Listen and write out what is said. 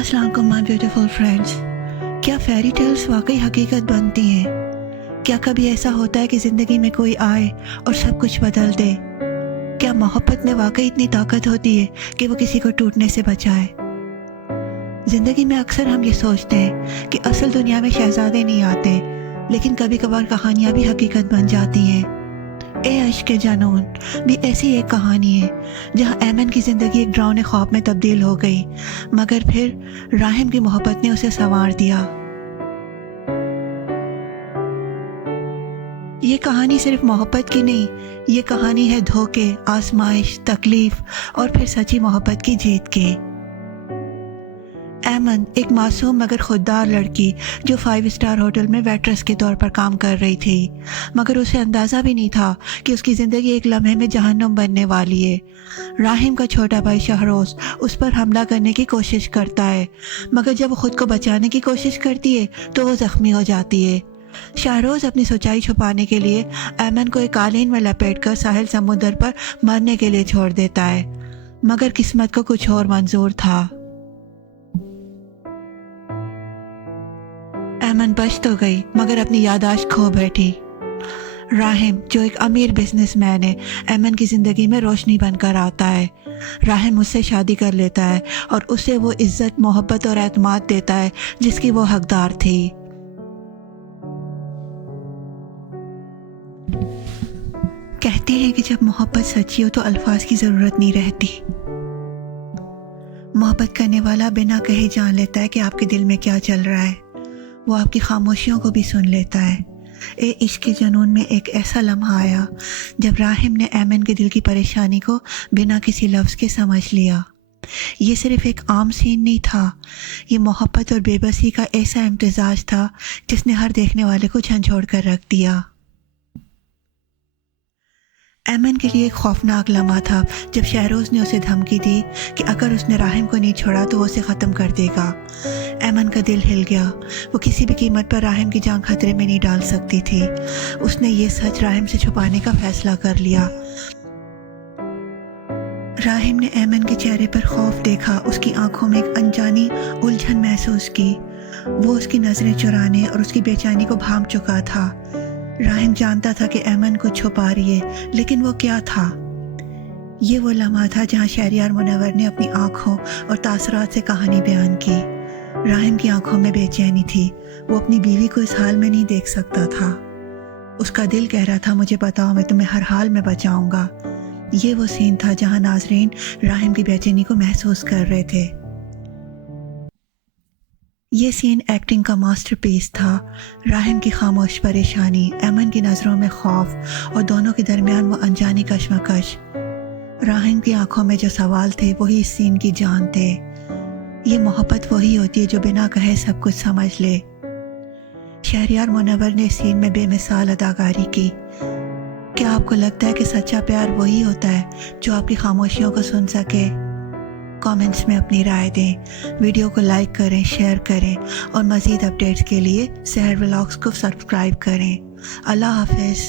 السلام علیکم مائی beautiful friends. کیا فیری ٹیلز واقعی حقیقت بنتی ہیں؟ کیا کبھی ایسا ہوتا ہے کہ زندگی میں کوئی آئے اور سب کچھ بدل دے؟ کیا محبت میں واقعی اتنی طاقت ہوتی ہے کہ وہ کسی کو ٹوٹنے سے بچائے؟ زندگی میں اکثر ہم یہ سوچتے ہیں کہ اصل دنیا میں شہزادے نہیں آتے، لیکن کبھی کبھار کہانیاں بھی حقیقت بن جاتی ہیں. اے عشق کے جنون بھی ایسی ایک کہانی ہے جہاں ایمن کی زندگی ایک ڈراؤنے خواب میں تبدیل ہو گئی، مگر پھر راحم کی محبت نے اسے سنوار دیا. یہ کہانی صرف محبت کی نہیں، یہ کہانی ہے دھوکے، آزمائش، تکلیف اور پھر سچی محبت کی جیت کی. ایمن ایک معصوم مگر خوددار لڑکی جو 5 اسٹار ہوٹل میں ویٹرس کے طور پر کام کر رہی تھی، مگر اسے اندازہ بھی نہیں تھا کہ اس کی زندگی ایک لمحے میں جہنم بننے والی ہے. راحم کا چھوٹا بھائی شہروز اس پر حملہ کرنے کی کوشش کرتا ہے، مگر جب وہ خود کو بچانے کی کوشش کرتی ہے تو وہ زخمی ہو جاتی ہے. شہروز اپنی سچائی چھپانے کے لیے ایمن کو ایک قالین میں لپیٹ کر ساحل سمندر پر مرنے کے لیے چھوڑ دیتا ہے، مگر قسمت کو کچھ اور منظور تھا. ایمن بچ تو گئی مگر اپنی یادداشت کھو بیٹھی. راحم جو ایک امیر بزنس مین ہے، ایمن کی زندگی میں روشنی بن کر آتا ہے. راحم اس سے شادی کر لیتا ہے اور اسے وہ عزت، محبت اور اعتماد دیتا ہے جس کی وہ حقدار تھی. کہتے ہیں کہ جب محبت سچی ہو تو الفاظ کی ضرورت نہیں رہتی. محبت کرنے والا بنا کہے جان لیتا ہے کہ آپ کے دل میں کیا چل رہا ہے. وہ آپ کی خاموشیوں کو بھی سن لیتا ہے. اے عشق کے جنون میں ایک ایسا لمحہ آیا جب راحم نے ایمن کے دل کی پریشانی کو بنا کسی لفظ کے سمجھ لیا. یہ صرف ایک عام سین نہیں تھا، یہ محبت اور بے بسی کا ایسا امتزاج تھا جس نے ہر دیکھنے والے کو جھنجھوڑ کر رکھ دیا. ایمن کے لیے ایک خوفناک لمحہ تھا جب شہروز نے اسے دھمکی دی کہ اگر اس نے راحم کو نہیں چھوڑا تو وہ اسے ختم کر دے گا. ایمن کا دل ہل گیا. وہ کسی بھی قیمت پر راحم کی جان خطرے میں نہیں ڈال سکتی تھی. اس نے یہ سچ راحم سے چھپانے کا فیصلہ کر لیا. راحم نے ایمن کے چہرے پر خوف دیکھا، اس کی آنکھوں میں ایک انجانی الجھن محسوس کی. وہ اس کی نظریں چرانے اور اس کی بے چینی کو بھانپ چکا تھا. راحم جانتا تھا کہ ایمن کو چھپا رہی ہے، لیکن وہ کیا تھا؟ یہ وہ لمحہ تھا جہاں شہریار منور نے اپنی آنکھوں اور تاثرات سے کہانی بیان کی. راحم کی آنکھوں میں بے چینی تھی. وہ اپنی بیوی کو اس حال میں نہیں دیکھ سکتا تھا. اس کا دل کہہ رہا تھا مجھے بتاؤ، میں تمہیں ہر حال میں بچاؤں گا. یہ وہ سین تھا جہاں ناظرین راحم کی بے چینی کو محسوس کر رہے تھے. یہ سین ایکٹنگ کا ماسٹر پیس تھا. راحم کی خاموش پریشانی، ایمن کی نظروں میں خوف اور دونوں کے درمیان وہ انجانی کشمکش. راحم کی آنکھوں میں جو سوال تھے وہی اس سین کی جان تھے. یہ محبت وہی ہوتی ہے جو بنا کہے سب کچھ سمجھ لے. شہریار منور نے اس سین میں بے مثال اداکاری کی. کیا آپ کو لگتا ہے کہ سچا پیار وہی ہوتا ہے جو آپ کی خاموشیوں کو سن سکے؟ کامنٹس میں اپنی رائے دیں. ویڈیو کو لائک کریں، شیئر کریں اور مزید اپڈیٹس کے لیے سحر ولاگز کو سبسکرائب کریں. اللہ حافظ.